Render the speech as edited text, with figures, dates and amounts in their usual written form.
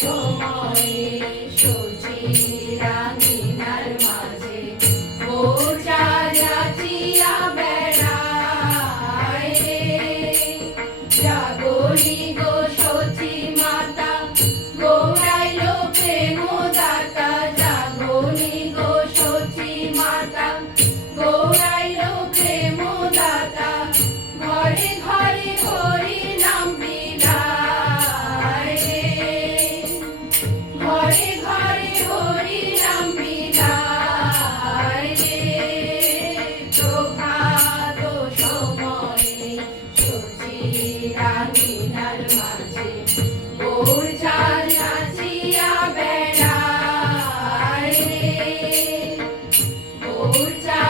সময়ে সূচি রাঙিনার মাঝে বোঝা যাচিয়া বেড়ায় রে। জাগরি গো সচি মাতা গৌরাইল প্রেম দাতা, জাগরি গো সচি মাতা গৌরাইল প্রেম দাতা, ঘরে ঘরে হরি নাম বিলাই রে। ঘরে ঘরে হরি নাম বিলাই রে। প্রভাত সময়ে সূচি রাঙিনার মাঝে বোঝা নাচিয়া বেড়ায় রে। বোঝা